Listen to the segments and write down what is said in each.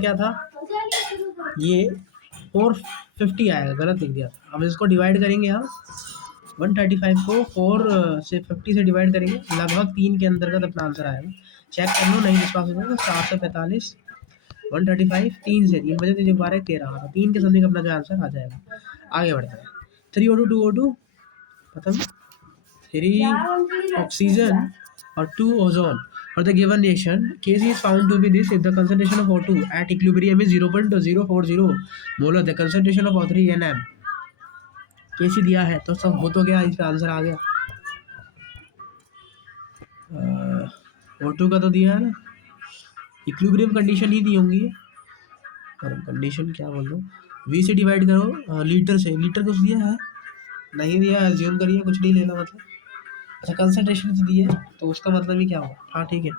क्या था ये 450 आएगा, गलत लिख दिया था। अब इसको डिवाइड करेंगे हम 135 को 4 से 50 से डिवाइड करेंगे, लगभग 3 के अंतर्गत अपना आंसर आएगा। चेक कर लो, नहीं विश्वास हो तो 445 135 3 से 3 बजे 12 13 तो 3 के समथिंग अपना जो आंसर आ जाएगा। आगे बढ़ते हैं 3O2 2O2 प्रथम 3 oxygen or 2 ozone for the given reaction. Kc is found to be this if the concentration of O2 at equilibrium is 0.040 mole, the concentration of O3 Nm। Kc दिया है तो सब हो तो गया, इसका आंसर आ गया। O2 का तो दिया है ना, इक्विलिब्रियम कंडीशन ही दी होंगी, कंडीशन क्या बोल दो, V से डिवाइड करो लीटर से, लीटर कुछ दिया है नहीं दिया, एज्यूम करिए कुछ नहीं लेना मतलब। अच्छा कंसंट्रेशन से दिए तो उसका मतलब ही क्या होगा, हाँ ठीक है।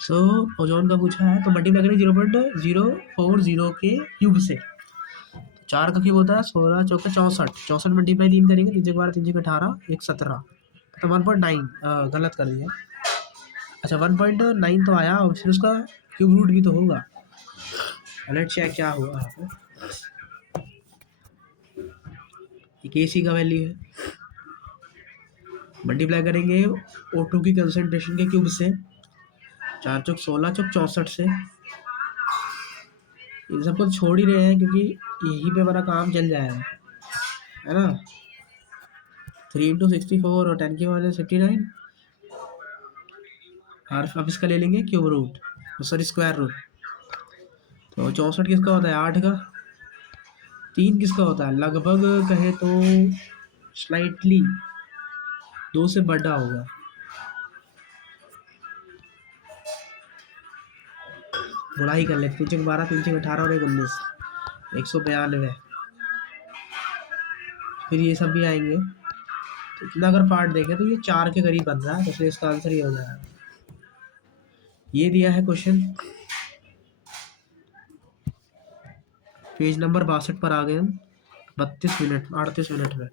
सो ओजोन का पूछा है तो मल्टीप्लाई करें 0.040 के क्यूब से, 4 का क्यूब होता है 16 चौके 64, 64 मल्टीप्लाई 3 करेंगे 3 12 3 18 1 17 तो 1.9 गलत कर दिया। अच्छा 1.9 तो आया, फिर उसका क्यूब रूट भी तो होगा, लेट्स चेक क्या हुआ यहाँ पे। केसी का वैल्यू है, मल्टीप्लाई करेंगे O2 की कंसंट्रेशन के क्यूब से, 4 चौक 16 चौक 64 से, इन सबको छोड़ ही रहे हैं क्योंकि यही पे हमारा काम चल जाएगा, है ना। 3 × 64 और 10 की पावर -59 और अब इसका ले लेंगे cube root, sorry square root. तो 64 किसका होता है 8 का, 3 किसका होता है लगभग कहे तो स्लाइटली 2 से बड़ा होगा, गुणाई कर लेते 3 12 3 18 और 19 192, फिर ये सब भी आएंगे। तो इतना अगर पार्ट देखें तो ये 4 के करीब बन रहा है, तो फिर इसका आंसर ये हो जाएगा। ये दिया है क्वेश्चन, पेज नंबर 62 पर आ गए हम, 38 मिनट में।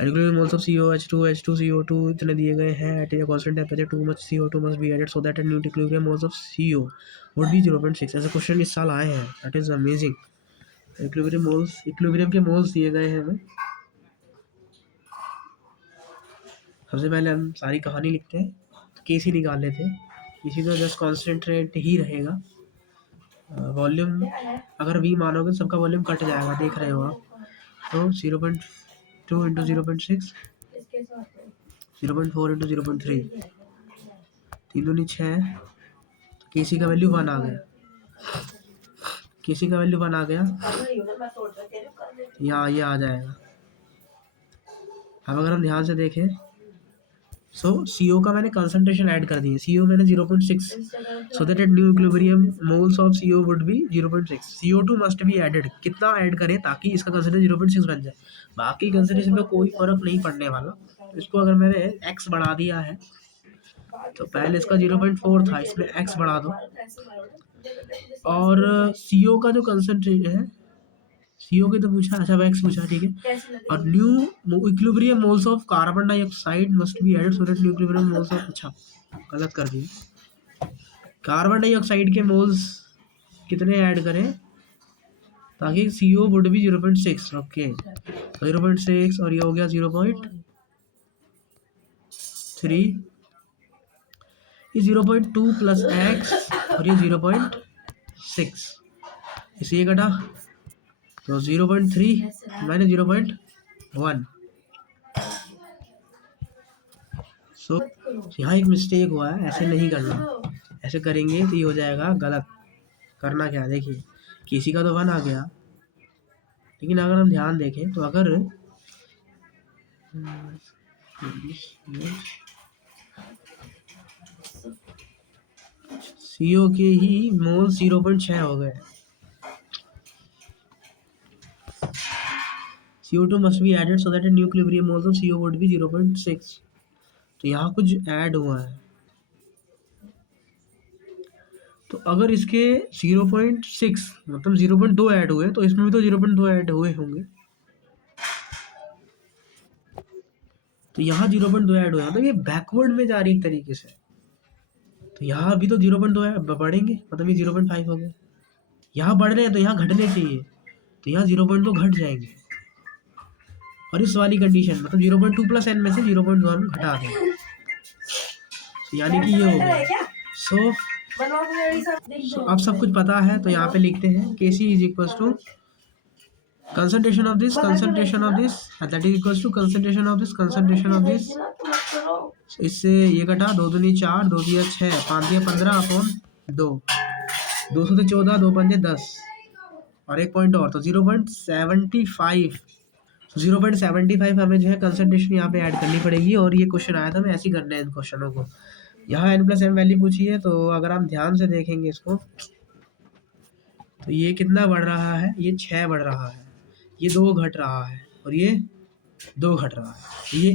Adequate moles of CO H2 CO2 इतने दिए गए हैं, at a constant temperature too much CO2 must be added so that new equilibrium moles of CO would be 0.6। ऐसे क्वेश्चन इस साल आए हैं, दैट इज अमेजिंग। इक्विलिब्रियम के मोल्स दिए गए हैं हमें। सबसे पहले हम सारी कहानी लिखते हैं, तो केसी निकाल लेते हैं, किसी तो जस्ट कॉन्सेंट्रेट ही रहेगा। वॉल्यूम अगर V मानोगे सबका वॉल्यूम कट जाएगा, देख रहे हो आप। तो 0.2 × 0.6 0.4 × 0.3 3 दूनी 6, केसी का वैल्यू 1 आ गया, केसी का वैल्यू 1 आ गया, यहाँ ये आ जाएगा। अब अगर हम ध्यान से देखें सो CO का मैंने कंसंट्रेशन ऐड कर दी है, CO मैंने 0.6 so that at new equilibrium moles of CO would be 0.6। CO2 must be added, कितना ऐड करें ताकि इसका कंसंट्रेशन 0.6 बन जाए, बाकी कंसंट्रेशन में कोई फर्क नहीं पड़ने वाला। इसको अगर मैंने x बढ़ा दिया है तो पहले इसका 0.4 था, इसमें x बढ़ा दो, और CO का जो कंसंट्रेशन है CO के तो पूछा, अच्छा x पूछा ठीक है, और new equilibrium moles of carbon dioxide must be added so that new equilibrium moles of, अच्छा गलत कर दिया, कार्बन डाइऑक्साइड के मोल्स कितने ऐड करें ताकि CO वुड भी 0.6, ओके 0.6 और ये हो गया 0.3, ये 0.2 प्लस x और ये 0.6, इसे ये कटा तो 0.3 माइनस 0.1। सो यहाँ एक मिस्टेक हुआ है, ऐसे नहीं करना, ऐसे करेंगे तो ये हो जाएगा गलत। करना क्या देखिए, किसी का तो 1 आ गया, लेकिन अगर हम ध्यान देखें तो अगर CO के ही मोल 0.6 हो गए, CO2 must be added so that a new equilibrium moles of CO would be 0.6। तो यहाँ कुछ ऐड हुआ है, तो अगर इसके 0.6 मतलब 0.2 ऐड हुए तो इसमें भी तो 0.2 ऐड हुए होंगे, तो यहाँ 0.2 ऐड हुआ मतलब ये बैकवर्ड में जा रही एक तरीके से, तो यहाँ भी तो 0.2 बढ़ेंगे मतलब ये 0.5 हो गया। यहाँ बढ़ रहे हैं तो यहाँ घटने चाहिए, तो यहाँ 0.2 घट जाएंगे। और इस वाली कंडीशन मतलब 0.2 प्लस एन में से 0.2 हम घटा दें, तो यानी कि ये हो गया। सो अब सब कुछ पता है, तो यहाँ पे लिखते हैं के C is equal to concentration of this that is equals to concentration of this। इससे ये कटा, 2 दूनी 4, 2 दिया 6, 5 दिया 15 अपॉन 2, 200 से 14, 2 पंजे 10 और एक पॉइंट और, तो 0.75। 0.75 हमें जो है कंसंट्रेशन यहाँ पे ऐड करनी पड़ेगी। और ये क्वेश्चन आया था, मैं ऐसे ही करना है इन क्वेश्चनों को। यहाँ n+m वैल्यू पूछी है, तो अगर आप ध्यान से देखेंगे इसको, तो ये कितना बढ़ रहा है, ये 6 बढ़ रहा है, ये 2 घट रहा है और ये 2 घट रहा है। ये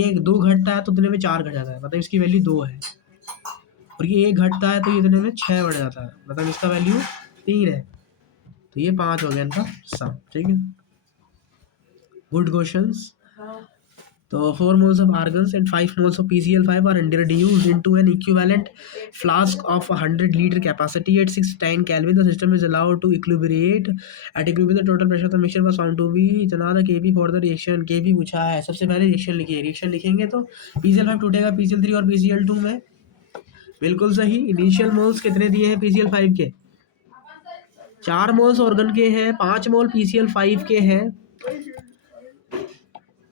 एक 2 घटता है तो इतने में 4 घट जाता है, मतलब इसकी वैल्यू 2 है। और ये 1 घटता है तो इतने में 6 बढ़ जाता है, मतलब इसका वैल्यू 3 है। तो ये 5 हो गया इनका सम। ठीक है, गुड क्वेश्चंस। तो 4 moles of argons and 5 moles of PCl5 are introduced into an equivalent flask of 100 liter capacity at 610 Kelvin. The system is allowed to equilibrate. At equilibrium, the total pressure of the mixture was found to be इतना था। Kp for the reaction, Kp पूछा है। सबसे पहले reaction लिखिए, reaction लिखेंगे तो PCl5 टूटेगा PCl3 और PCl2 में। बिल्कुल सही। इनिशियल मोल्स कितने दिए हैं PCl5 के? 4 मोल्स ऑर्गन के हैं, 5 मोल PCl5 के हैं।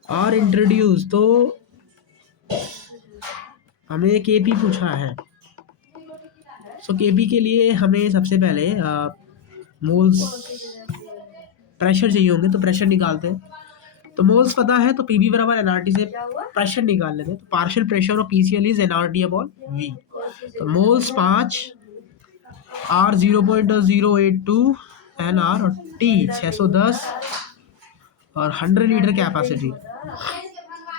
और इंट्रोड्यूस, तो हमें केपी पूछा है। सो केपी के लिए हमें सबसे पहले मोल्स प्रेशर चाहिए होंगे, तो प्रेशर निकालते हैं। तो मोल्स पता है तो पीबी बराबर एनआरटी से प्रेशर निकाल लेते हैं। तो partial pressure of PCl is nRT upon V. तो मोल्स 5, आर 0.082 एनआर और टी 610 और 100 लीटर कैपेसिटी।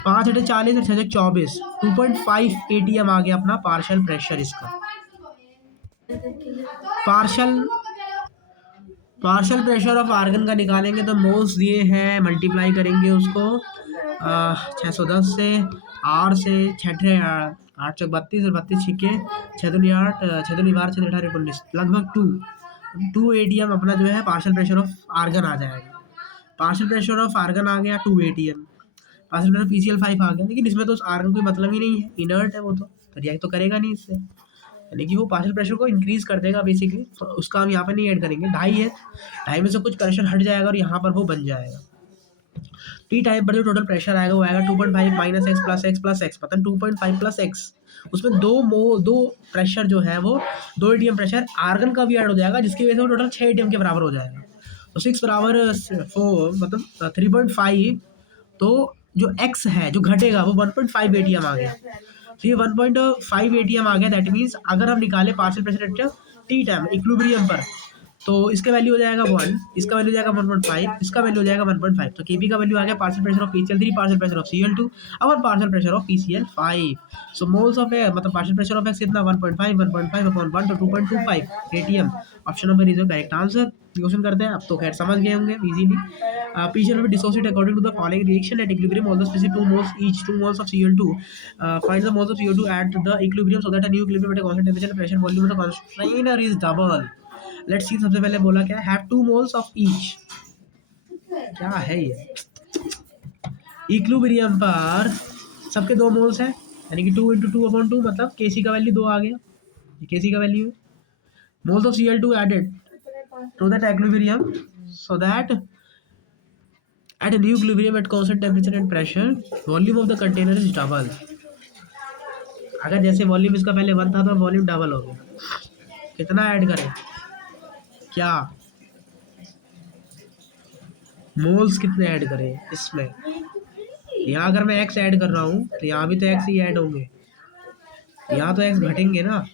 5 × 40 और 6 × 24, 2.5 ATM आ गया अपना पार्शियल प्रेशर इसका। पार्शियल प्रेशर ऑफ आर्गन का निकालेंगे तो मोल्स दिए हैं, मल्टीप्लाई करेंगे उसको 610 से, आर से 6 8 चौक 32 और 32 छिके 6 दूनी 8, 6 दूनी 12, 6 18 19, लगभग 2 ATM अपना जो है पार्शियल प्रेशर ऑफ आर्गन आ जाएगा। पार्शियल प्रेशर ऑफ आर्गन आ गया 2 ATM। पार्शियल प्रेशर PCl5 आ गया, लेकिन इसमें तो आर्गन कोई मतलब ही नहीं है, इनर्ट है वो, तो रिएक्ट तो करेगा नहीं इससे, यानी कि वो पार्शियल प्रेशर को इंक्रीज कर देगा बेसिकली। तो उसका हम यहाँ पे नहीं ऐड करेंगे। 2.5 है, 2.5 में से कुछ प्रेशर हट जाएगा और यहाँ पर वो बन जाएगा। टी टाइप पर जो टोटल प्रेशर आएगा वो आएगा 2.5 minus x plus x plus x, मतलब 2.5 प्लस एक्स। उसमें दो प्रेशर जो है वो 2 ATM प्रेशर आर्गन का भी ऐड हो जाएगा, जिसकी वजह से वो टोटल 6 ATM के बराबर हो जाएगा। तो 6 बराबर 4 मतलब 3.5। तो जो एक्स है जो घटेगा वो 1.5 ATM आ गया। तो ये 1.5 ATM आ गया। दैट मीन्स अगर हम निकाले partial pressure at T time equilibrium पर, तो इसका वैल्यू हो जाएगा 1, इसका वैल्यू हो जाएगा 1.5, इसका वैल्यू हो जाएगा 1.5। तो केपी का वैल्यू आ गया partial pressure of PCl3, partial pressure of Cl2 और partial pressure of PCl5। So moles of मतलब पार्शियल प्रेशर ऑफ एक्स कितना 1.5 अपॉन 1 तो 2.25 ATM। Option number is the correct answer. Question करते हैं, अब तो खैर समझ गए होंगे easily. PCl will be dissociate according to the following reaction at equilibrium all the specific 2 moles each 2 moles of Cl2 find the moles of CO2 at the equilibrium so that a new equilibrium at a constant temperature and pressure volume of the constrainer is double। Let's see, सबसे पहले बोला क्या, have 2 moles of each। क्या है ये, equilibrium पर सबके 2 moles हैं, यानी कि 2 × 2/2 मतलब केसी का वैल्यू 2 आ गया, ये केसी का वैल्यू है। Moles of Cl2 added to that equilibrium so that at a new equilibrium at constant temperature and pressure volume of the container is double। अगर जैसे वॉल्यूम इसका पहले 1 था तो वॉल्यूम डबल हो गया। कितना ऐड करें, क्या मोल्स कितने ऐड करें इसमें? यहाँ अगर मैं x ऐड कर रहा हूँ तो यहाँ भी तो x ही ऐड होंगे, यहाँ तो x घटेंगे ना।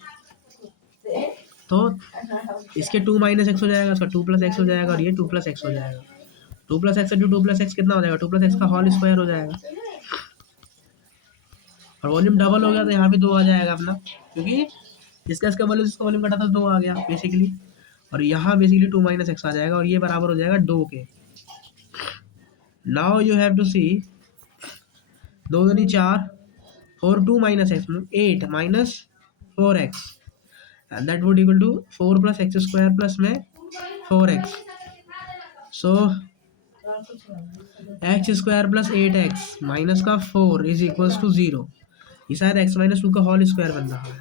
तो इसके 2 - x हो जाएगा, इसका 2 + x हो जाएगा और ये 2 + x हो जाएगा। 2 + x इंटू 2 + x कितना हो जाएगा, 2 + x का होल स्क्वायर हो जाएगा। और वॉल्यूम डबल हो गया तो यहाँ भी 2 आ जाएगा अपना, क्योंकि इसका वॉल्यूम घटा था 2 आ गया बेसिकली। और यहाँ बेसिकली 2 - x आ जाएगा और ये बराबर हो जाएगा 2 के। नाउ यू हैव टू सी 2 दूनी 4, 4 2 - x 8 - 4x and that would equal to 4 + x² plus में 4x, so X square plus 8x minus का 4 इज इक्वल्स टू 0। ये शायद x माइनस 2 का होल स्क्वायर बन रहा है,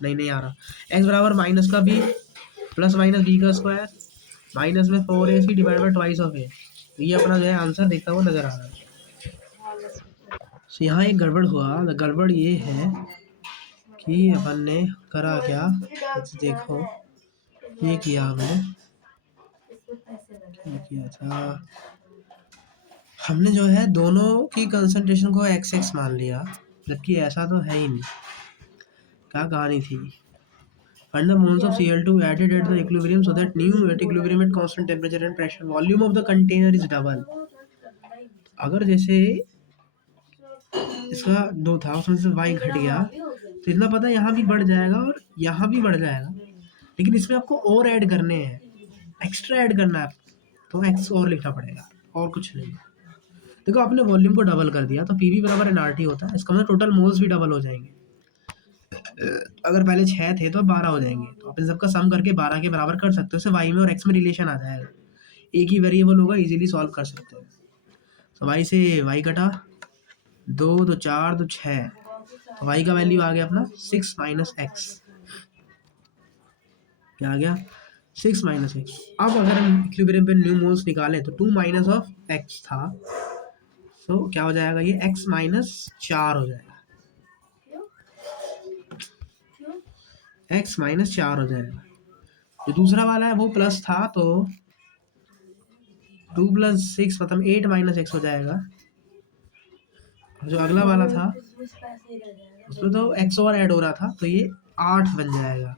नहीं आ रहा। x बराबर माइनस का b प्लस माइनस b का स्क्वायर माइनस में 4ac divide by twice of a। तो ये अपना जो है आंसर देखता हुआ नजर आ रहा है। तो यहाँ एक गड़बड़ हुआ। गड़बड़ ये है कि अपन ने करा क्या, देखो ये किया हमने, क्या किया था, हमने जो है दोनों की कंसंट्रेशन को x मान लिया, जबकि ऐसा तो है ही नहीं। क्या कहानी थी, find the moles of Cl2 added at the equilibrium so that new at equilibrium at constant temperature and pressure volume of the container is double। अगर जैसे इसका 2 था, उसमें से y घट गया तो इतना पता है यहाँ भी बढ़ जाएगा और यहाँ भी बढ़ जाएगा, लेकिन इसमें आपको और ऐड करने हैं, एक्स्ट्रा ऐड करना है, तो x और लिखना पड़ेगा और कुछ नहीं। देखो आपने वॉल्यूम को डबल कर दिया तो पीवी बराबर एनआरटी होता है, इसका मतलब टोटल मोल्स भी डबल हो जाएंगे। अगर पहले 6 थे तो 12 हो जाएंगे, तो आप इन सबका सम करके 12 के बराबर कर सकते हो, उससे y में और x में रिलेशन आ जाएगा, एक ही वेरिएबल होगा, इजीली सॉल्व कर सकते हो। तो y से y कटा, 2 2 4 2 6, तो y का वैल्यू आ गया अपना 6 माइनस एक्स। क्या आ गया, 6 माइनस एक्स। अब अगर हम इक्विलिब्रियम पे न्यू मोल्स निकालें तो 2 माइनस ऑफ एक्स था, तो क्या हो जाएगा, ये x माइनस 4 हो जाएगा, x माइनस 4 हो जाएगा। जो दूसरा वाला है वो प्लस था, तो 2 प्लस 6 मतलब 8 माइनस एक्स हो जाएगा। जो अगला वाला था उसमें तो x और ऐड हो रहा था, तो ये 8 बन जाएगा,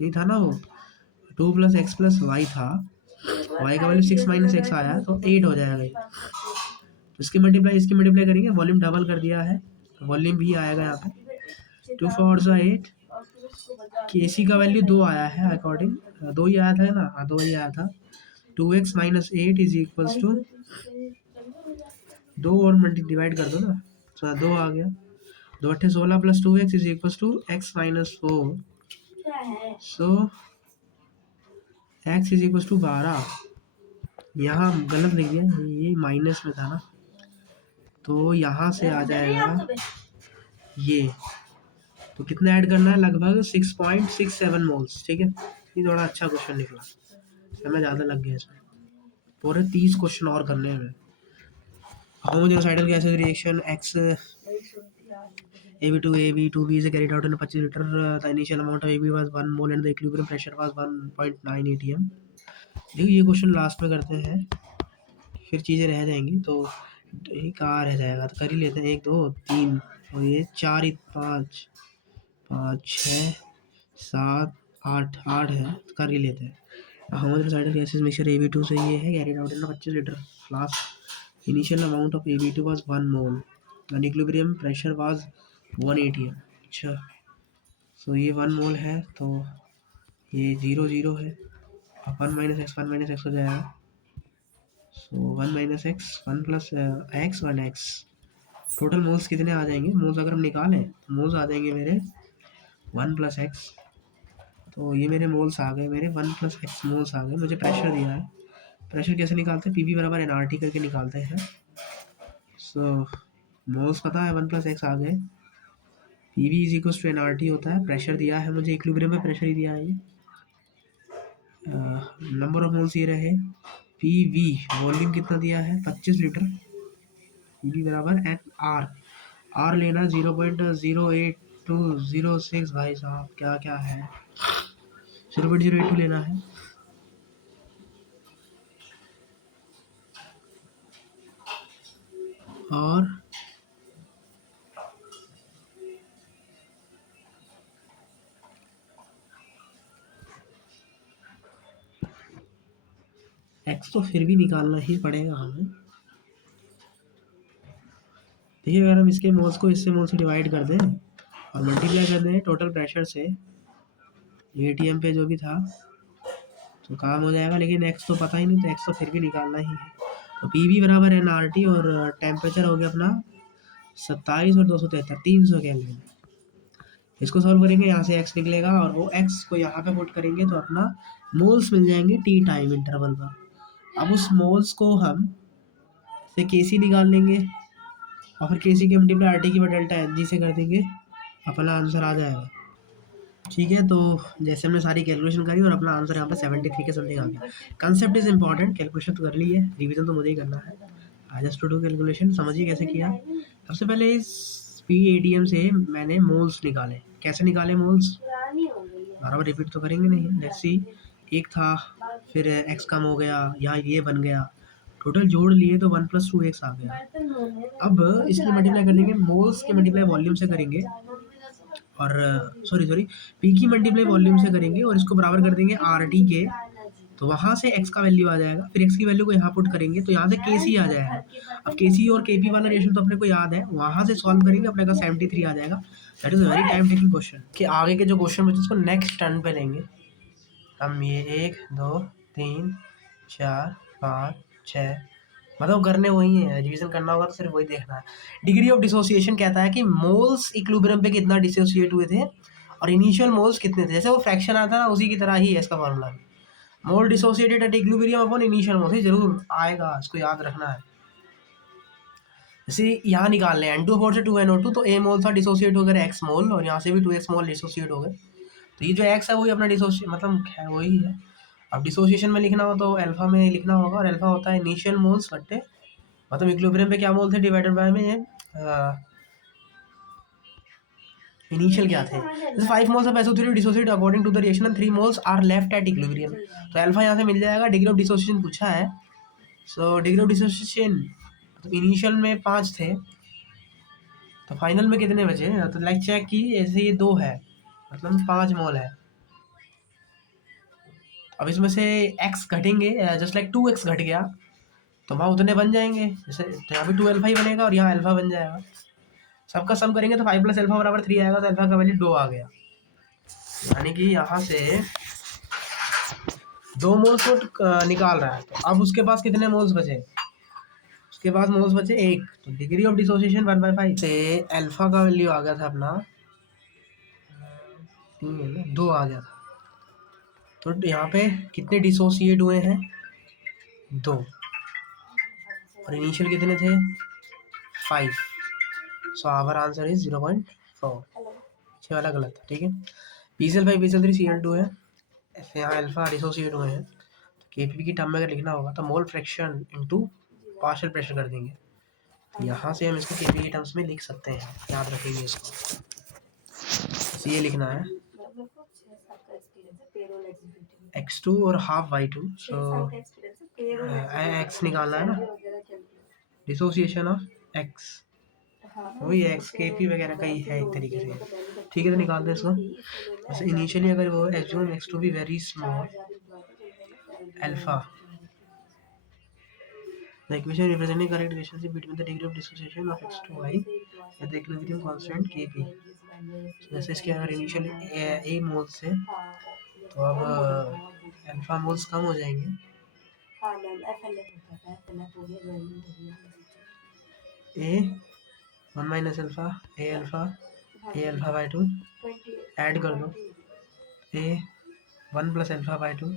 ये था ना वो 2 प्लस एक्स प्लस वाई था, y का वैल्यू 6 माइनस एक्स आया तो 8 हो जाएगा ये। तो इसकी मल्टीप्लाई करेंगे, वॉल्यूम डबल कर दिया है, वॉल्यूम भी आएगा यहाँ पे 2 4 8। केसी का वैल्यू 2 आया है, अकॉर्डिंग 2 ही आया था ना, हाँ 2 ही आया था। 2x minus 8 is equals to 2 और मल्टी डिवाइड कर दो ना, तो 2 आ गया, 2 8 16 plus 2x is equals to x minus 4, so x is equals to 12। यहाँ गलत लिख दिया, ये माइनस में था ना, तो यहाँ से आ जाएगा ये, तो कितना ऐड करना है, लगभग 6.67 मोल्स। ठीक है, ये थोड़ा अच्छा क्वेश्चन निकला, समय ज़्यादा लग गया इसमें, पूरे 30 क्वेश्चन और करने हैं। होमोजेनोसाइडल gases reaction x AB2B is carried out in a 25 liter. The initial amount of AB was 1 mole and the equilibrium pressure was 1.9 atm। देखिए ये क्वेश्चन लास्ट में करते हैं, फिर चीज़ें रह जाएंगी, तो ये कहाँ रह जाएगा, तो कर ही लेते हैं। 1 2 3 और ये 4 5 5 6 7 8 8 है, तो कर ही लेते हैं। होमोजेनोसाइडल गैसेस मिक्सचर AB2 से ये है carried out in 25 litre flask. Initial amount of AB2 was 1 mole and equilibrium pressure was 1 atm। अच्छा, सो ये 1 मोल है, तो ये 0 0 है, 1 माइनस एक्स हो जाएगा, सो 1 minus x 1 plus x 1 x. Total moles कितने आ जाएंगे, मोल्स अगर हम निकालें तो मोल्स आ जाएंगे मेरे 1 प्लस एक्स, तो ये मेरे मोल्स आ गए, मेरे 1 प्लस एक्स मोल्स आ गए। मुझे प्रेशर दिया है, प्रेशर कैसे निकालते हैं, पीवी बराबर एनआरटी करके निकालते हैं। सो मोल्स पता है 1 प्लस एक्स आ गए, PV is equals to nRT होता है, प्रेशर दिया है मुझे, इक्विलिब्रियम में प्रेशर ही दिया है। ये नंबर ऑफ मोल्स ये रहे, पीवी वॉल्यूम कितना दिया है 25 लीटर, पीवी बराबर एन आर लेना 0.08206, भाई साहब क्या क्या है, 0.082 लेना है। और एक्स तो फिर भी निकालना ही पड़ेगा हमें। देखिए अगर हम इसके मोल्स को इससे मोल से डिवाइड कर दें और मल्टीप्लाई कर दें टोटल प्रेशर से एटीएम पे जो भी था, तो काम हो जाएगा, लेकिन एक्स तो पता ही नहीं, तो एक्स तो फिर भी निकालना ही है। तो पीवी बराबर एन आर टी और टेम्परेचर हो गया अपना 27 और 273 300 केल्विन। इसको सॉल्व करेंगे, यहाँ से x निकलेगा और वो x को यहाँ पे पुट करेंगे तो अपना मोल्स मिल जाएंगे t टाइम इंटरवल पर। अब उस मोल्स को हम से Kc निकाल लेंगे और फिर Kc के मल्टीप्लाई RT की डेल्टा Hg से कर देंगे, अपना आंसर आ जाएगा। ठीक है, तो जैसे हमने सारी कैलकुलेशन करी और अपना आंसर यहाँ पे 73 के समथिंग आ गया। कंसेप्ट इज इंपॉर्टेंट, कैलकुलेशन तो कर ली है, रिवीजन तो मुझे ही करना है। I just to do calculation, समझिए कैसे किया। सबसे पहले इस PATM से मैंने मोल्स निकाले। कैसे निकाले मोल्स, बार रिपीट तो करेंगे नहीं। लेट्स सी, एक था, फिर x कम हो गया, यहाँ ये बन गया, टोटल जोड़ लिए तो 1 + 2x आ गया। अब इसकी मल्टीप्लाई कर देंगे, मोल्स की मल्टीप्लाई वॉल्यूम से करेंगे और सॉरी पी की मल्टीप्लाई वॉल्यूम से करेंगे और इसको बराबर कर देंगे RT के, तो वहाँ से x का वैल्यू आ जाएगा। फिर x की वैल्यू को यहाँ पुट करेंगे तो यहाँ से Kc आ जाएगा। अब Kc और Kp वाला रेशियो तो अपने को याद है, वहाँ से सॉल्व करेंगे, अपने का 73 आ जाएगा। That is a very time taking question. कि आगे के जो क्वेश्चन बचे उसको नेक्स्ट टर्न पे लेंगे हम। ये 1 2 3 4 5 6 मतलब करने वही है, रिवीजन करना होगा तो सिर्फ वही देखना है। डिग्री ऑफ डिसोसिएशन कहता है कि मोल्स इक्विलिब्रियम पे कितना डिसोसिएट हुए थे और इनिशियल मोल्स कितने थे। जैसे वो फ्रैक्शन आता है ना, उसी की तरह ही है इसका formula. Mole dissociated at equilibrium upon initial moles, जरूर आएगा, इसको याद रखना है। जैसे यहाँ निकाल लें N2 से 2NO2, तो A मोल था, डिसोसिएट हो गया x मोल, और यहाँ से भी 2x मोल डिसोसिएट हो गए। तो ये जो x है वही अपना डिसोसिएट मतलब वही है। अब डिसोसिएशन में लिखना हो तो अल्फा में लिखना होगा, और अल्फा होता है इनिशियल मोल्स बट्टे मतलब इक्विलिब्रियम पे क्या मोल थे डिवाइडेड बाय में इनिशियल क्या थे। जैसे 5 moles of SO3 dissociate according to the reaction and 3 moles are left at equilibrium, तो अल्फा यहाँ से मिल जाएगा। डिग्री ऑफ डिसोसिएशन पूछा है, सो डिग्री ऑफ डिसोसिएशन तो इनिशियल में 5 थे, तो फाइनल में कितने बचे। तो लाइक चेक की, ऐसे ये 2 है मतलब 5 मोल है। अब इसमें से x घटेंगे, जस्ट लाइक 2x घट गया तो वहाँ उतने बन जाएंगे। जैसे तो यहाँ पे 2 अल्फा ही बनेगा और यहाँ अल्फा बन जाएगा। सबका सम करेंगे तो 5 + अल्फा बराबर 3 आएगा, तो अल्फा का वैल्यू 2 आ गया। यानी कि यहाँ से 2 मोल्स को निकाल रहा है, तो अब उसके पास कितने मोल्स बचे, उसके पास मोल्स बचे 1। तो डिग्री ऑफ डिसोसिएशन 1/5 से अल्फा का वैल्यू आ गया था अपना 2 आ गया था। तो यहाँ पे कितने डिसोसिएट हुए हैं, 2, और इनिशियल कितने थे 5। So our answer is 0.4। छः वाला गलत था, ठीक है। PCl5 PCl3 Cl2 है, ऐसे यहाँ अल्फा डिसोसिएट हुए हैं। तो Kp की टर्म में अगर लिखना होगा तो mole fraction into partial pressure कर देंगे, तो यहाँ से हम इसको Kp की टर्म्स में लिख सकते हैं, याद रखेंगे इसको। तो ये लिखना है x2 और हाफ y2, सो x निकालना है ना, डिसोसिएशन ऑफ x, वही एक्स Kp वगैरह का ही है एक तरीके से, ठीक है। तो निकाल दे इसको। वैसे इनिशियली अगर वो एज्यूम x2 भी very small alpha, the equation representing correct relationship between the degree of dissociation of x2y and the equilibrium constant Kp। जैसे इसके अगर इनिशियली a मोल्स है तो अब अल्फा मोल्स कम हो जाएंगे, a 1 - अल्फा a अल्फा/2 ऐड कर दो, a 1 + अल्फा/2,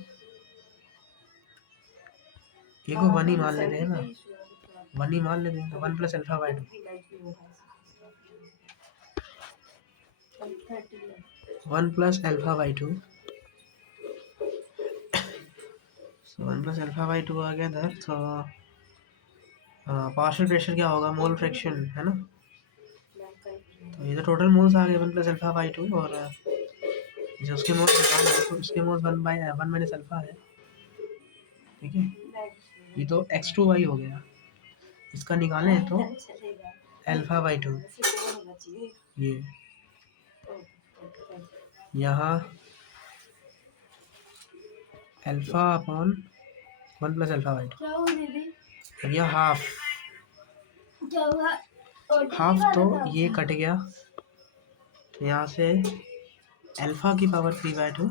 ये को 1 ही मान लेते हैं ना, 1 ही मान लेते हैं, तो 1 + अल्फा/2, 1 + अल्फा/2, 1 + अल्फा/2 आ गया इधर। तो पार्शियल प्रेशर क्या होगा, मोल फ्रैक्शन है ना, तो ये तो टोटल मोल्स आ गए 1 + अल्फा/2, और जो उसके मोल्स निकाल है तो उसके मोल्स 1 - अल्फा है, ठीक है। ये तो x2y हो गया, इसका निकालें तो अल्फा/2, ये यहाँ अल्फा अपॉन 1 + अल्फा/2, यह हाफ तो ये कट गया, तो यहाँ से अल्फा की पावर 3/2,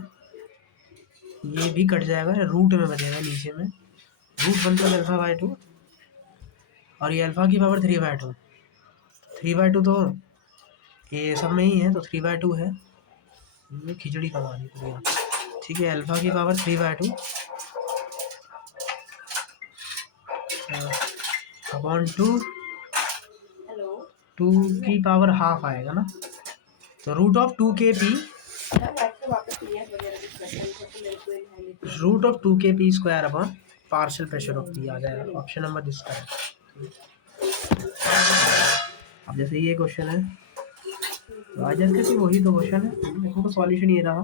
ये भी कट जाएगा, रूट में बचेगा नीचे में, रूट 1 + अल्फा/2, और ये अल्फा की पावर 3/2, 3/2 तो ये सब में ही है, तो 3/2 है। ये खिचड़ी कमानी पड़ेगा। ठीक है, अल्फा की पावर 3/2 अपॉन 2 की पावर हाफ आएगा ना, तो root of 2kp square upon partial pressure of P आ जाएगा। ऑप्शन नंबर दिस का है। अब जैसे ये क्वेश्चन है तो आज जैसे वही तो क्वेश्चन है, देखो तो सॉल्यूशन ये रहा।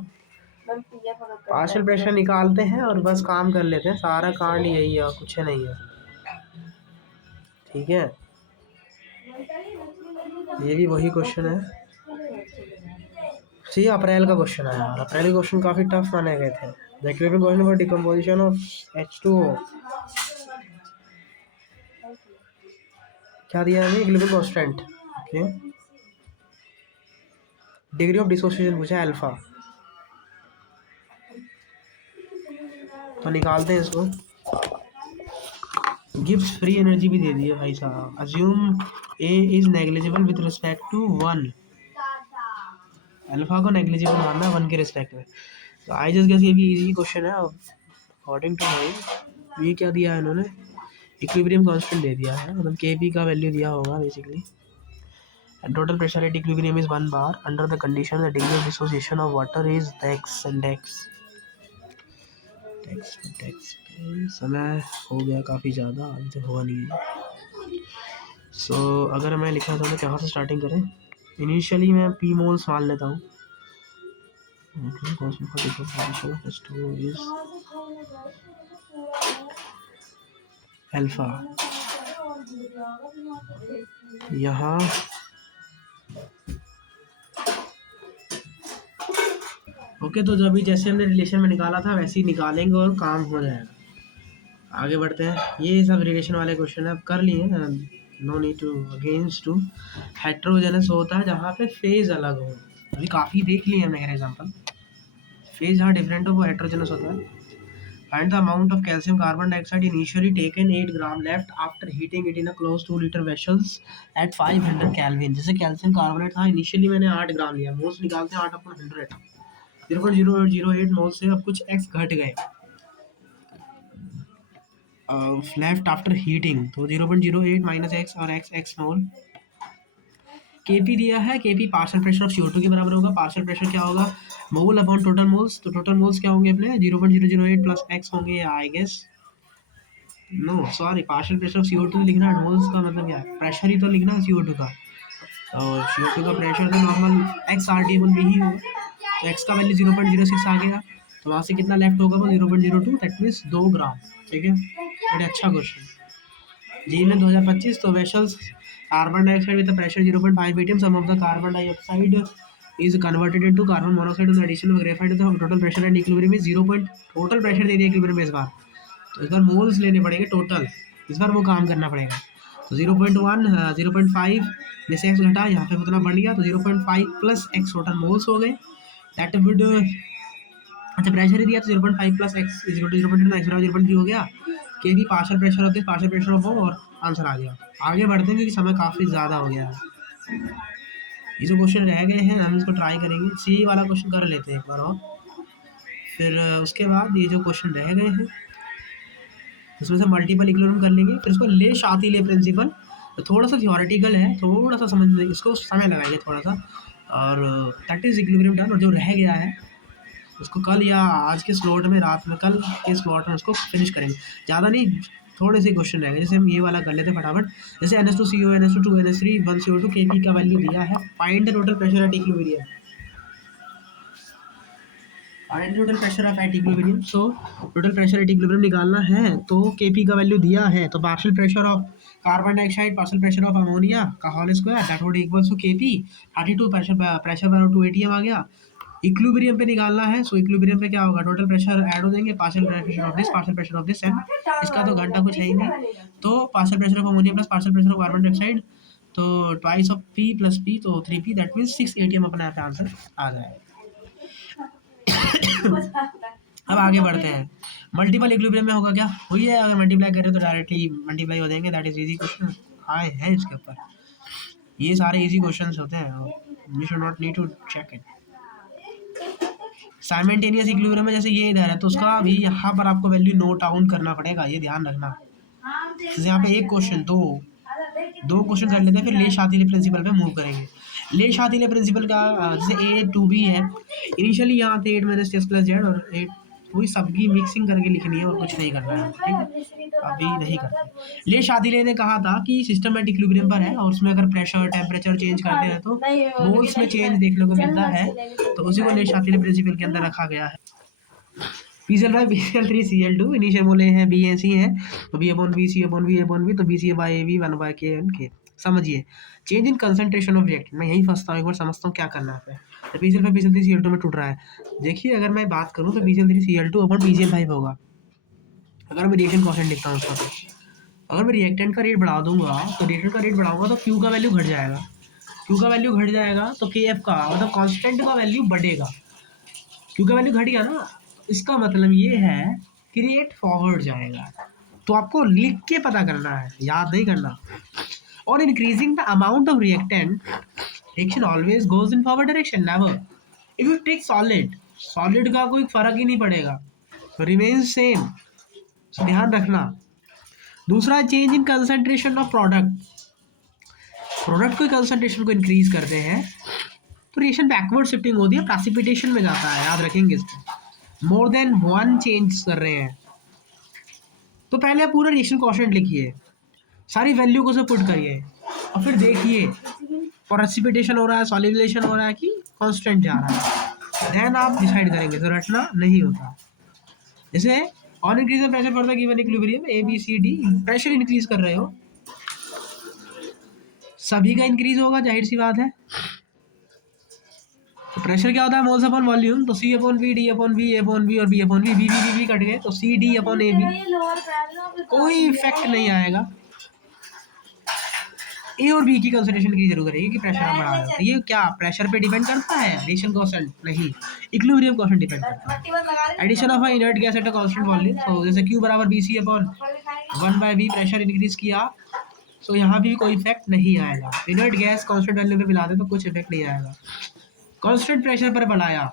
पार्शियल प्रेशर निकालते हैं और बस काम कर लेते हैं, सारा कांड यही है, कुछ नहीं है। ठीक है, ये भी वही क्वेश्चन है। सी अप्रैल का क्वेश्चन है यार, अप्रैल के क्वेश्चन काफी टफ माने गए थे। The equilibrium question for decomposition of H2O क्या दिया है, equilibrium constant. Okay, degree of dissociation पूछा है अल्फा, तो निकालते हैं इसको। गिब्स फ्री एनर्जी भी दे दी है भाई साहब। Assume A is negligible with respect to 1, alpha को नेग्लिजिबल मानना 1 के रिस्पेक्ट में। तो आई जस्ट गेस ये भी इजी क्वेश्चन है। अकॉर्डिंग टू माई ये क्या दिया है इन्होंने, इक्विलिब्रियम कांस्टेंट दे दिया है, मतलब Kp का वैल्यू दिया होगा basically. And total pressure at equilibrium is 1 bar. Under the condition, the degree of dissociation of water is x and x. समय हो गया काफ़ी ज़्यादा, अभी तक हुआ नहीं है। सो अगर मैं लिखना चाहूँ तो कहाँ से स्टार्टिंग करें। इनिशियली मैं पी मोल्स मान लेता हूँ। अल्फा यहाँ ओके, तो जब भी जैसे हमने रिलेशन में निकाला था वैसे ही निकालेंगे और काम हो जाएगा। आगे बढ़ते हैं, ये सब रिलेशन वाले क्वेश्चन अब कर लिए, no need to against to. Heterogeneous होता है जहाँ पे फेज अलग हो, अभी काफ़ी देख लिए हमने एग्जाम्पल। फेज जहाँ डिफरेंट हो वो हेट्रोजेनस होता है। Find the amount of calcium carbon dioxide initially taken 8 gram left after heating it in a close 2 litre vessels at 500 kelvin. जैसे कैल्शियम कार्बोनेट था, इनिशियली मैंने 8 ग्राम लिया, मोल्स निकालते हैं 8/100, 0.008 मोल से अब कुछ एक्स घट गए लेफ्ट आफ्टर हीटिंग, तो 0.08 माइनस एक्स और एक्स मोल। केपी दिया है, KP partial pressure of CO2 के बराबर होगा। पार्शियल प्रेशर क्या होगा, मोल अपॉन टोटल मोल्स, तो टोटल मोल्स क्या होंगे अपने 0.008 प्लस एक्स होंगे, I guess no sorry, partial pressure of CO2 लिखना है, मोल्स का मतलब क्या है, प्रेशर ही तो लिखना है CO2 का, और CO2 का प्रेशर तो नॉर्मल एक्स आर टी ही होगा, तो एक्स का वैल्यू 0.06 आ गया, तो वहाँ से कितना लेफ्ट होगा वो 0.02, दैट मीन्स 2 ग्राम। ठीक है, बड़े अच्छा क्वेश्चन। जी में 2025, तो vessels carbon dioxide with pressure 0.5 atm, some of the carbon dioxide is converted into carbon monoxide on addition of graphite, तो total pressure and equilibrium is 0. Total pressure दे दिया इक्विलिब्रियम में इस बार, तो इस बार मोल्स लेने पड़ेंगे टोटल, इस बार वो काम करना पड़ेगा। तो 0.1 0.5 में से एक्स घटा, यहाँ पे उतना बढ़ गया, तो 0.5 प्लस एक्स टोटल मोल्स हो गए, दैट वुड, अच्छा प्रेशर ही दिया तो 0.5 plus x is equal to 0.2, x बराबर 0.3 हो गया। के भी partial pressure of this, partial pressure of वो, और आंसर आ गया। आगे बढ़ते हैं क्योंकि समय काफ़ी ज़्यादा हो गया है। ये जो क्वेश्चन रह गए हैं हम इसको ट्राई करेंगे, सी वाला क्वेश्चन कर लेते हैं एक बार और, फिर उसके बाद ये जो क्वेश्चन रह गए हैं उसमें से मल्टीपल इक्विलिब्रियम कर लेंगे, फिर इसको ले शाती ले प्रिंसिपल, तो थोड़ा सा थियोरेटिकल है, थोड़ा सा समझने इसको समय लगाएंगे थोड़ा सा, और दैट इज इक्विलिब्रियम डन। और जो रह गया है उसको कल या आज के स्लॉट में, रात में, कल के स्लॉट में उसको फिनिश करेंगे, ज़्यादा नहीं, थोड़े से क्वेश्चन रहेंगे। जैसे हम ये वाला कर लेते हैं फटाफट, जैसे NH2CO NH2 2NH3 1CO2 Kp का वैल्यू दिया है, find the total pressure at equilibrium, find total pressure of at equilibrium. So total pressure at equilibrium निकालना है, तो Kp का वैल्यू दिया है, तो partial pressure of carbon dioxide, partial pressure of ammonia का whole square, that would equals to Kp 32, pressure पर 2 atm आ गया। इक्विलिब्रियम पे निकालना है, सो इक्विलिब्रियम पे क्या होगा, टोटल प्रेशर ऐड हो देंगे, partial pressure of this, partial pressure of this, and इसका तो घंटा कुछ है ही नहीं, तो partial pressure of ammonia plus partial pressure of carbon dioxide, तो twice of P plus P, तो 3P, दैट मीन्स 6 atm अपने आप आंसर आ जाएगा। अब आगे बढ़ते हैं, मल्टीपल इक्विलिब्रियम में होगा क्या, हुई है, अगर मल्टीप्लाई करें तो डायरेक्टली मल्टीप्लाई हो जाएंगे, दैट इज इजी क्वेश्चन आए हैं इसके ऊपर, ये सारे इजी क्वेश्चंस होते हैं, you should not need to check it. Simultaneous equilibrium में जैसे ये इधर है तो उसका भी यहाँ पर आपको वैल्यू नोट डाउन करना पड़ेगा, ये ध्यान रखना। जैसे यहाँ पे एक क्वेश्चन, दो क्वेश्चन कर लेते हैं, फिर ले शातिले प्रिंसिपल पे मूव करेंगे। ले शातिले प्रिंसिपल का जैसे ए टू बी है, इनिशियली यहाँ थे 8 माइनस टेस प्लस जेड और 8, वही सबकी मिक्सिंग करके लिखनी है और कुछ नहीं करना है, ठीक है, अभी नहीं करते। ले शातिले ने कहा था कि सिस्टम इक्विलिब्रियम पर है और उसमें अगर प्रेशर टेम्परेचर चेंज करते हैं तो मोल्स में चेंज देखने को मिलता है, तो उसी को ले शातिले प्रिंसिपल के अंदर रखा गया है। PCl5 PCl3 Cl2 इनिशियल मोले हैं बी एन सी है, तो B upon B C upon B upon B, तो B C by A B 1 by K N K. समझिए change in concentration of reactant, मैं यही फंसता हूँ, एक बार समझता हूँ क्या करना है। तो PCl5 PCl3 Cl2 में टूट रहा है। देखिए अगर मैं बात करूँ तो PCl3 Cl2 अपॉन PCl5 होगा, अगर मैं रिएक्शन कॉन्स्टेंट लिखता हूँ उसका, तो अगर मैं रिएक्टेंट का रेट बढ़ा दूंगा तो रिएक्टेंट का रेट बढ़ाऊंगा तो Q का वैल्यू घट जाएगा, Q का वैल्यू घट जाएगा तो Kf का मतलब कॉन्स्टेंट का वैल्यू बढ़ेगा, Q का वैल्यू घट गया ना, इसका मतलब ये है कि रेट फॉरवर्ड जाएगा। तो आपको लिख के पता करना है, याद नहीं करना। और increasing the amount of reactant, reaction always goes in forward direction, never. If you take solid, solid का कोई फर्क ही नहीं पड़ेगा, रिमेन सेम, ध्यान रखना। दूसरा change in concentration of product, product को कंसंट्रेशन को इंक्रीज करते हैं तो रिएक्शन बैकवर्ड शिफ्टिंग होती है, प्रेसिपिटेशन में जाता है, याद रखेंगे इसको। मोर देन वन चेंज कर रहे हैं तो पहले आप पूरा रिएक्शन कॉन्स्टेंट लिखिए, सारी वैल्यू को से पुट करिए और फिर देखिए प्रेसिपिटेशन हो रहा है, सॉल्युलेशन हो रहा है कि कांस्टेंट जा रहा है, देन आप डिसाइड करेंगे। तो रटना नहीं होता। जैसे on increase the pressure for the given equilibrium A B C D, pressure increase कर रहे हो, सभी का इंक्रीज होगा, जाहिर सी बात है। तो प्रेशर क्या होता है, मोल्स अपॉन वॉल्यूम, तो C upon V, D upon V, A upon V और B upon V, B cut गए तो C D upon A B, कोई इफेक्ट नहीं आएगा। ए और बी की कंसंट्रेशन की जरूरत रहेगी कि प्रेशर बढ़ा रहा है, तो ये क्या प्रेशर पे डिपेंड करता है, रिएक्शन कांस्टेंट नहीं, इक्विलिब्रियम कांस्टेंट डिपेंड करता है। Addition of a inert gas at a constant volume, तो जैसे Q बराबर BC upon 1 by V, pressure increase किया तो यहाँ भी कोई इफेक्ट नहीं आएगा। इनर्ट गैस कांस्टेंट वैल्यू पे मिला दे तो कुछ इफेक्ट नहीं आएगा। कांस्टेंट प्रेशर पर बढ़ाया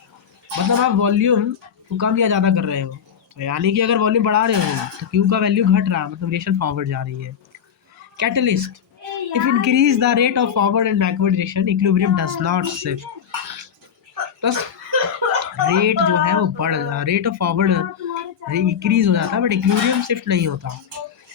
मतलब आप वॉल्यूम को कम या ज़्यादा कर रहे हो, तो यानी कि अगर वॉल्यूम बढ़ा रहे हो तो Q का वैल्यू घट रहा है, मतलब रिएक्शन फॉरवर्ड जा रही है। Catalyst, if increase the rate of forward and backward direction, equilibrium does not shift, बस रेट जो है वो बढ़, रेट ऑफ फॉरवर्ड इंक्रीज हो जाता है बट इक्विलिब्रियम शिफ्ट नहीं होता।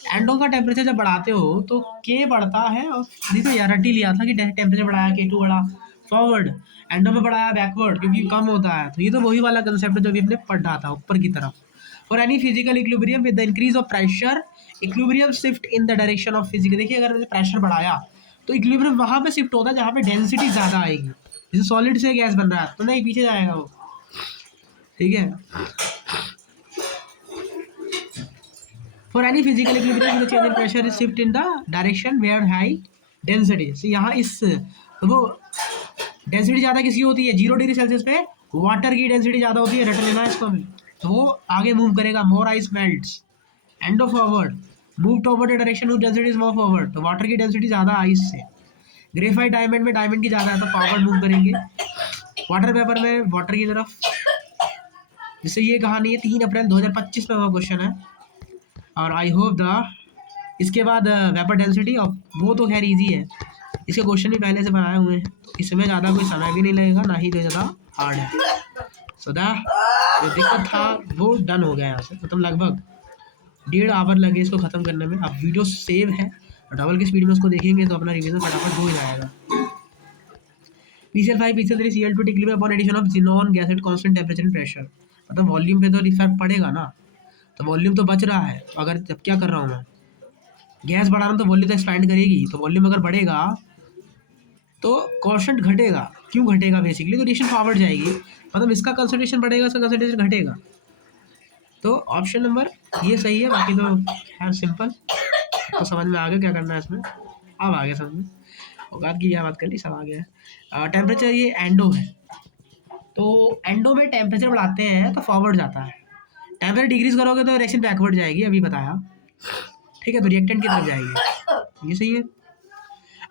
एंडो का टेम्परेचर जब बढ़ाते हो तो के बढ़ता है, और नहीं तो यार रटी लिया था कि टेम्परेचर बढ़ाया K2 बढ़ा फॉरवर्ड, एंडो में बढ़ाया बैकवर्ड क्योंकि कम होता है, तो ये तो वही वाला कंसेप्ट है जो भी हमने पढ़ा था ऊपर की तरफ। For any physical equilibrium with the increase of pressure, equilibrium shift in the direction of physical. देखिए अगर मैंने प्रेशर बढ़ाया तो इक्विलिब्रियम वहां पे शिफ्ट होता है जहाँ पे डेंसिटी ज़्यादा आएगी, जैसे सॉलिड से गैस बन रहा है तो नहीं पीछे जाएगा वो, ठीक है। For any physical equilibrium change in pressure is shift in the direction where high density, से यहाँ इस वो डेंसिटी ज़्यादा किसकी होती है, 0 डिग्री सेल्सियस पे वाटर की डेंसिटी ज़्यादा होती है, रट लेना इसको हमें, तो वो आगे मूव करेगा, more ice melts, endo forward move toward direction whose density is more forward, तो वाटर की डेंसिटी ज़्यादा आइस से। ग्रेफाइट डायमंड में डायमंड की ज़्यादा है तो फॉरवर्ड मूव करेंगे, वाटर पेपर में वाटर की तरफ। जैसे ये कहानी है 3 अप्रैल 2025 में वो क्वेश्चन है, और आई होप द इसके बाद वेपर डेंसिटी, और वो तो खैर इजी है, इसके क्वेश्चन भी पहले से बनाए हुए हैं तो इसमें ज़्यादा कोई समय भी नहीं लगेगा, ना ही कोई ज़्यादा हार्ड है। सो द जो दिक्कत था वो डन हो गया यहाँ से, मतलब लगभग 1.5 आवर लगे इसको ख़त्म करने में। अब वीडियो सेव है, डबल की स्पीड में उसको देखेंगे तो अपना रिवीजन फटाफट हो जाएगा। PCl5 PCl3 Cl2 equilibrium upon addition of xenon gas at constant temperature and pressure, मतलब वॉल्यूम पे तो इफेक्ट पड़ेगा ना, तो वॉल्यूम तो बच रहा है, अगर जब क्या कर रहा हूँ मैं गैस बढ़ा रहा हूँ तो वॉल्यूम तो एक्सपैंड करेगी, तो वॉल्यूम अगर बढ़ेगा तो कांस्टेंट घटेगा, क्यों घटेगा बेसिकली, तो रिएक्शन फॉरवर्ड जाएगी, मतलब इसका कंसंट्रेशन बढ़ेगा, इसका कंसंट्रेशन घटेगा। तो ऑप्शन नंबर ये सही है, बाकी तो खैर सिंपल, तो समझ में आ गया क्या करना है इसमें, अब आ गया समझ में, औकात की क्या बात कर ली, सब आ गया। टेम्परेचर ये एंडो है, तो एंडो में टेम्परेचर बढ़ाते हैं तो फॉरवर्ड जाता है, टेम्परेचर डिक्रीज करोगे तो रिएक्शन बैकवर्ड जाएगी, अभी बताया, ठीक है, तो रिएक्टेंट की तरफ जाएगी, ये सही है।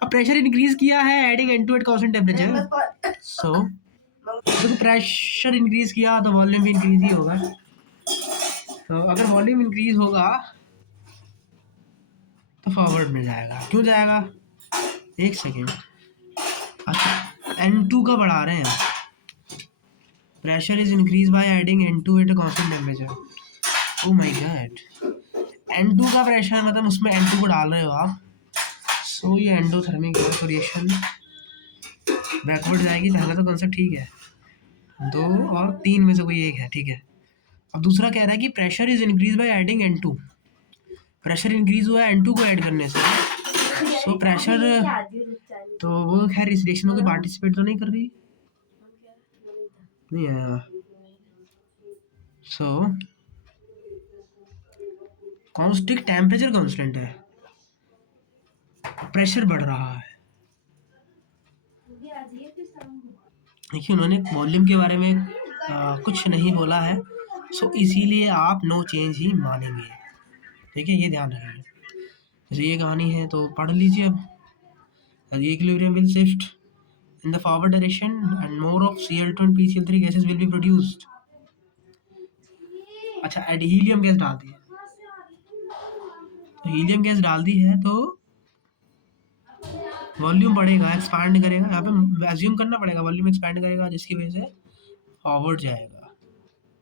अब प्रेशर इंक्रीज किया है adding N2 at constant temperature, so देखो प्रेशर इंक्रीज किया तो वॉल्यूम भी इंक्रीज ही होगा। तो अगर वॉल्यूम इंक्रीज होगा तो फॉरवर्ड में जाएगा। क्यों जाएगा? एक सेकेंड। अच्छा N2 का बढ़ा रहे हैं। Pressure is increase by adding N2 eight a constant temperature. Oh my God, N2 का प्रेशर मतलब उसमें N2 को डाल रहे हो आप। सो ये एंडोथर्मिक रिएक्शन बैकवर्ड जाएगी। पहला तो कॉन्सेप्ट ठीक है, 2 और 3 में से कोई एक है, ठीक है। अब दूसरा कह रहा है कि pressure is increase by adding N2। Pressure increase हुआ है N2 को ऐड करने से। सो प्रेशर तो वो खैर इस रिएक्शन में कोई पार्टिसिपेट तो नहीं कर रही, नहीं आया। सो कांस्टेंट टेम्परेचर कांस्टेंट है, प्रेशर बढ़ रहा है। देखिए उन्होंने वॉल्यूम के बारे में कुछ नहीं बोला है, सो इसीलिए आप नो चेंज ही मानेंगे, ठीक है, ये ध्यान रखेंगे। जैसे ये कहानी है तो पढ़ लीजिए अब। Equilibrium will shift in the forward direction and more of Cl2 and PCl3 gases will be produced। अच्छा एड हीलियम गैस डाल दी है, तो हीलियम गैस डाल दी है तो वॉल्यूम बढ़ेगा, एक्सपैंड करेगा। यहाँ पे एज्यूम करना पड़ेगा वॉल्यूम एक्सपैंड करेगा, जिसकी वजह से फॉरवर्ड जाएगा,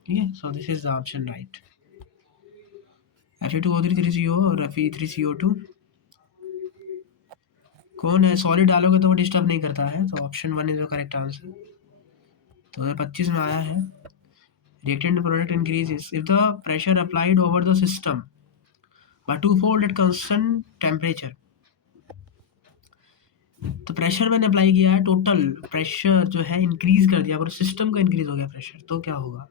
ठीक है। So this is the option right. Fe2O3 3CO और Fe3CO2 कौन है? सॉलिड डालोगे तो वो डिस्टर्ब नहीं करता है, तो option 1 is the correct answer. 2025 में आया है। Reactant product increases if the pressure applied over the system by twofold at constant temperature। तो प्रेशर मैंने अप्लाई किया है, टोटल प्रेशर जो है इंक्रीज कर दिया, पर सिस्टम का इंक्रीज हो गया प्रेशर, तो क्या होगा?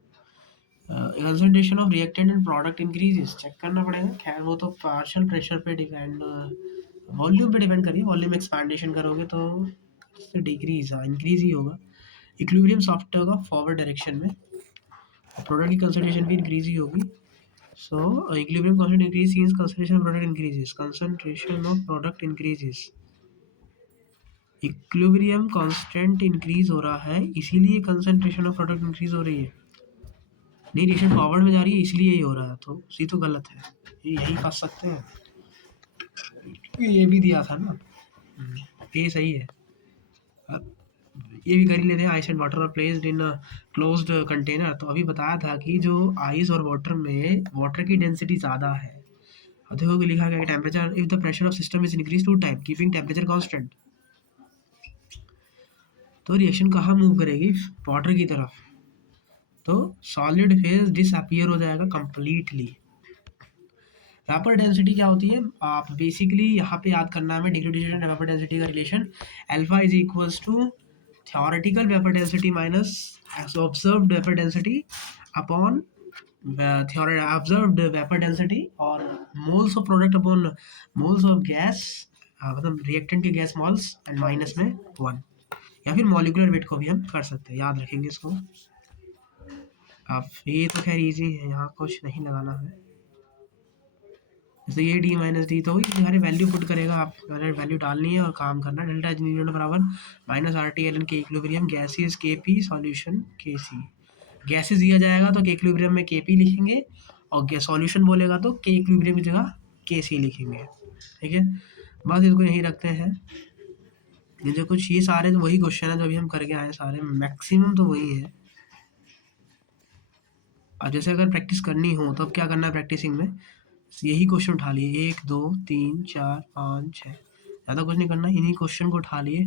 Concentration of reactant and product increases. Check करना पड़ेगा, खैर वो तो पार्शियल प्रेशर पे डिपेंड, वॉल्यूम पे डिपेंड करिए। वॉल्यूम एक्सपेंडेशन करोगे तो डिक्रीज, इंक्रीज ही होगा। इक्विलिब्रियम सॉफ्ट होगा फॉरवर्ड डायरेक्शन में, प्रोडक्ट की कंसंट्रेशन भी इंक्रीज ही होगी। So equilibrium constant increase means concentration of product increases, concentration of product increases। Equilibrium constant increase हो रहा है इसीलिए कंसंट्रेशन ऑफ प्रोडक्ट इंक्रीज हो रही है, नहीं रिएक्शन फॉरवर्ड में जा रही है इसलिए ही हो रहा है, तो सी तो गलत है, यही फंस सकते हैं। ये भी दिया था ना, ये सही है। अब ये भी कर ही लेते हैं। Ice and water are placed in closed container. तो अभी बताया था कि जो आइस और वाटर में वाटर की डेंसिटी ज़्यादा है। अब देखो कि लिखा गया है temperature if the pressure of system is increase two time keeping temperature constant. तो रिएक्शन कहाँ मूव करेगी? वाटर की तरफ, तो सॉलिड फेज डिसअपीयर हो जाएगा कंप्लीटली। वेपर डेंसिटी क्या होती है? आप बेसिकली यहाँ पे याद करना है डिग्रेडेशन एंड वेपर डेंसिटी का relation. Alpha is equals to theoretical vapor density minus observed vapor density upon observed vapor density, और moles of product upon moles of gas, मतलब रिएक्टेंट के गैस मोल्स एंड माइनस में 1, या फिर molecular weight को भी हम कर सकते हैं, याद रखेंगे इसको। अब ये तो खैर इजी है, यहाँ कुछ नहीं लगाना है। जैसे ये डी माइनस डी तो सारे वैल्यू पुट करेगा, आप वैल्यू डालनी है और काम करना। डेल्टा एच न्यूटन बराबर minus R T L N K equilibrium gases K P solution K C. Gases दिया जाएगा तो के इक्विलिब्रियम में के पी लिखेंगे, और सॉल्यूशन बोलेगा तो के इक्विलिब्रियम की जगह के सी लिखेंगे, ठीक है। बस इसको यहीं रखते हैं। ये जो कुछ ये सारे तो वही क्वेश्चन है जो अभी हम करके आए, सारे मैक्सिमम तो वही है। और जैसे अगर प्रैक्टिस करनी हो तो अब क्या करना है प्रैक्टिसिंग में, यही क्वेश्चन उठा लिए 1 2 3 4 5 6, ज़्यादा कुछ नहीं करना, इन्हीं क्वेश्चन को उठा लिए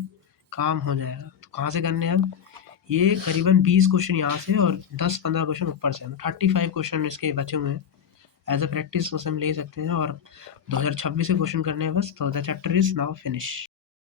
काम हो जाएगा। तो कहाँ से करने हैं अब? ये करीबन 20 क्वेश्चन यहाँ से और 10-15 क्वेश्चन ऊपर से, 35 क्वेश्चन इसके बचे हुए हैं। एज अ प्रैक्टिस हम ले सकते हैं, और 2026 से क्वेश्चन करने हैं बस। तो the chapter is now finish.